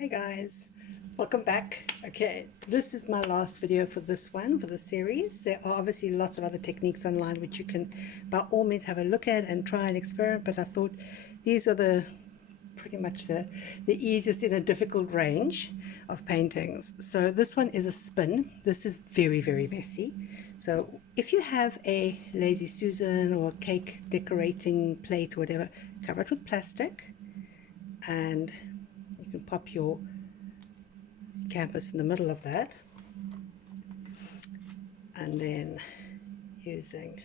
Hey guys, welcome back. Okay, this is my last video for this series. There are obviously lots of other techniques online which you can by all means have a look at and try and experiment, but I thought these are pretty much the easiest in a difficult range of paintings. So this one is a spin. This is very messy. So if you have a Lazy Susan or a cake decorating plate or whatever, cover it with plastic, and you can pop your canvas in the middle of that, and then using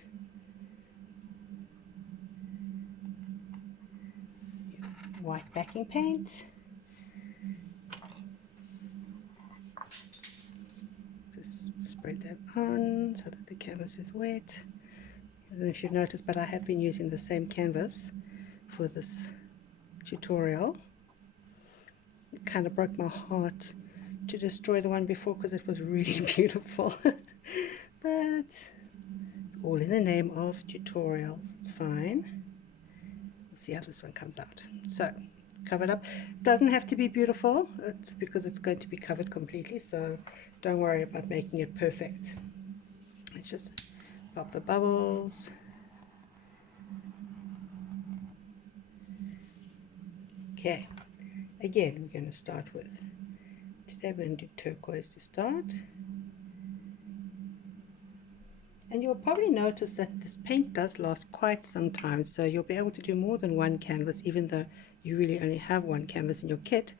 white backing paint, just spread that on so that the canvas is wet. I don't know if you've noticed, but I have been using the same canvas for this tutorial. It kind of broke my heart to destroy the one before because it was really beautiful. But it's all in the name of tutorials. It's fine. We'll see how this one comes out. So cover it up. Doesn't have to be beautiful. It's because it's going to be covered completely, so don't worry about making it perfect. Let's just pop the bubbles. Okay, again we're going to start with, today we're going to do turquoise to start. And you'll probably notice that this paint does last quite some time, so you'll be able to do more than one canvas even though you really only have one canvas in your kit.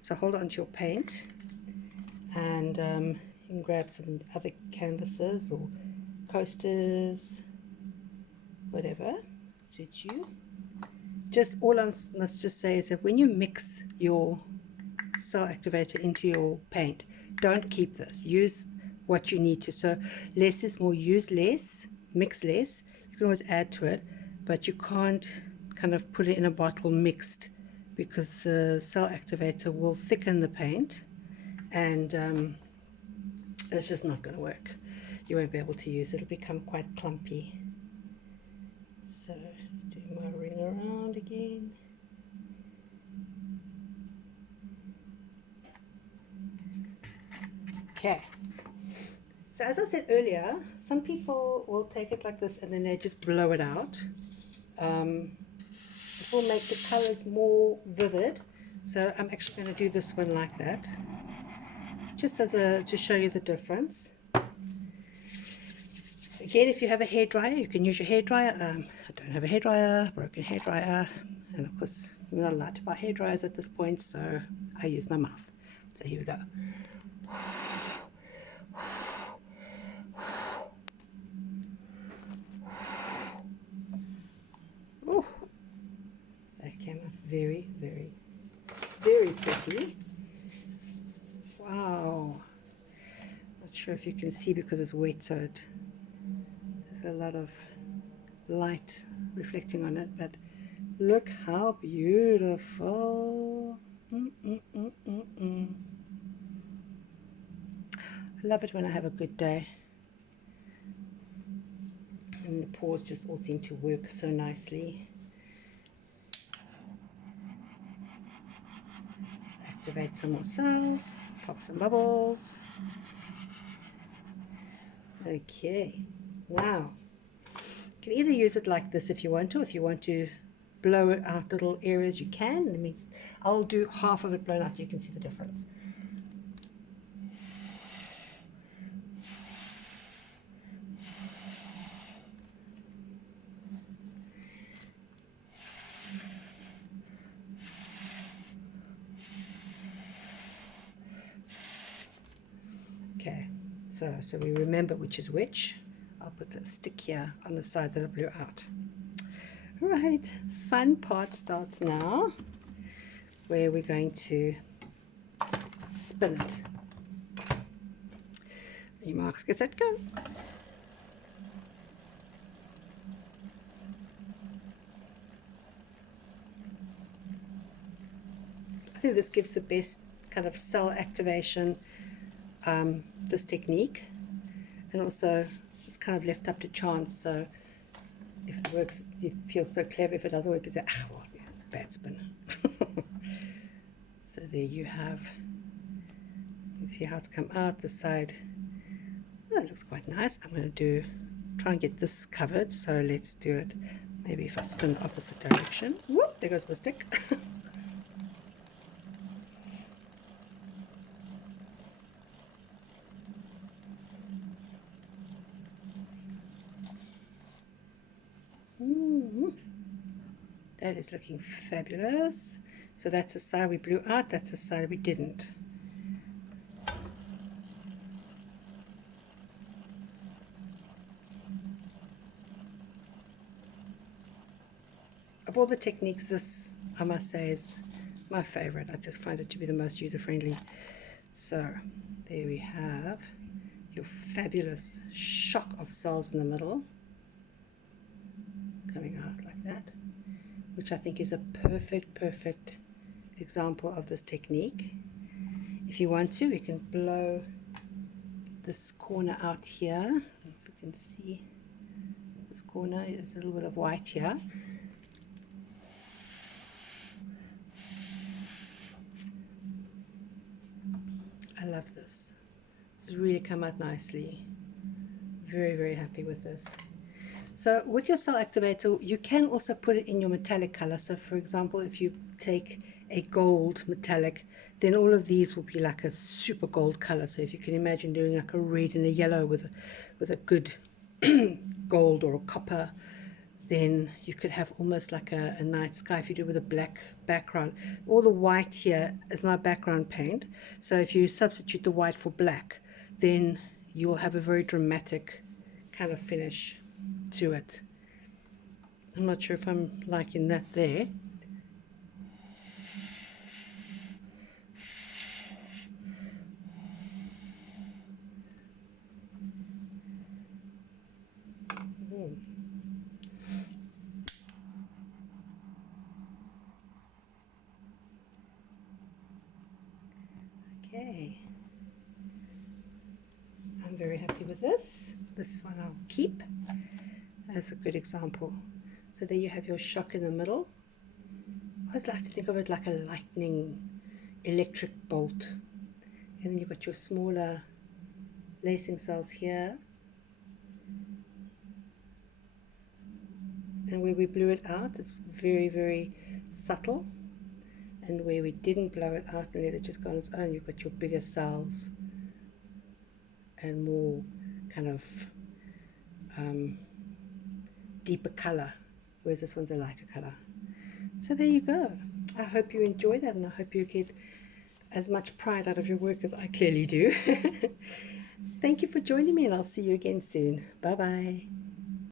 So hold on to your paint, and you can grab some other canvases or coasters, whatever suits you. Just all I must just say is that when you mix your cell activator into your paint, don't keep this. Use what you need to. So less is more. Use less, mix less. You can always add to it, but you can't kind of put it in a bottle mixed, because the cell activator will thicken the paint, and it's just not going to work. You won't be able to use it. It'll become quite clumpy. So let's do my ring around again. Okay. So as I said earlier, some people will take it like this and then they just blow it out. It will make the colors more vivid. So I'm actually going to do this one like that, just to show you the difference. Again, if you have a hairdryer, you can use your hairdryer. I don't have a hairdryer, broken hairdryer, and of course we're not allowed to buy hairdryers at this point, so I use my mouth. So here we go. Oh, that came out very pretty. Wow. Not sure if you can see because it's wet, so there's a lot of light reflecting on it, but look how beautiful. I love it when I have a good day and the pours just all seem to work so nicely. Activate some more cells, pop some bubbles. Okay, now you can either use it like this if you want to. If you want to blow it out little areas, you can. That means I'll do half of it blown out so you can see the difference. Okay, so we remember which is which. I'll put the stick here on the side that I blew out. All right, fun part starts now, where we're going to spin it. Remarks, get set, go. I think this gives the best kind of cell activation, this technique, and also it's kind of left up to chance. So if it works, you feel so clever. If it doesn't work, you say, ah, well, yeah, bad spin. So there you have, you see how it's come out the side. Oh, it looks quite nice. I'm going to try and get this covered, so let's do it. Maybe if I spin the opposite direction. Whoop, there goes my stick. That is looking fabulous. So that's the side we blew out, that's the side we didn't. Of all the techniques, this, I must say, is my favorite. I just find it to be the most user-friendly. So there we have your fabulous shock of cells in the middle, coming out like that, which I think is a perfect example of this technique. If you want to, we can blow this corner out here. If you can see this corner, there's a little bit of white here. I love this. This has really come out nicely. Very happy with this. So with your cell activator, you can also put it in your metallic color. So for example, if you take a gold metallic, then all of these will be like a super gold color. So if you can imagine doing like a red and a yellow with a good gold or a copper, then you could have almost like a night sky if you do with a black background. All the white here is my background paint. So if you substitute the white for black, then you'll have a very dramatic kind of finish to it. I'm not sure if I'm liking that there. Okay, I'm very happy with this. This one I'll keep as a good example. So there you have your shock in the middle. I always like to think of it like a lightning electric bolt. And then you've got your smaller lacing cells here. And where we blew it out, it's very subtle. And where we didn't blow it out and let it just go on its own, you've got your bigger cells and more kind of deeper color, whereas this one's a lighter color. So there you go. I hope you enjoy that, and I hope you get as much pride out of your work as I clearly do. Thank you for joining me, and I'll see you again soon. Bye bye.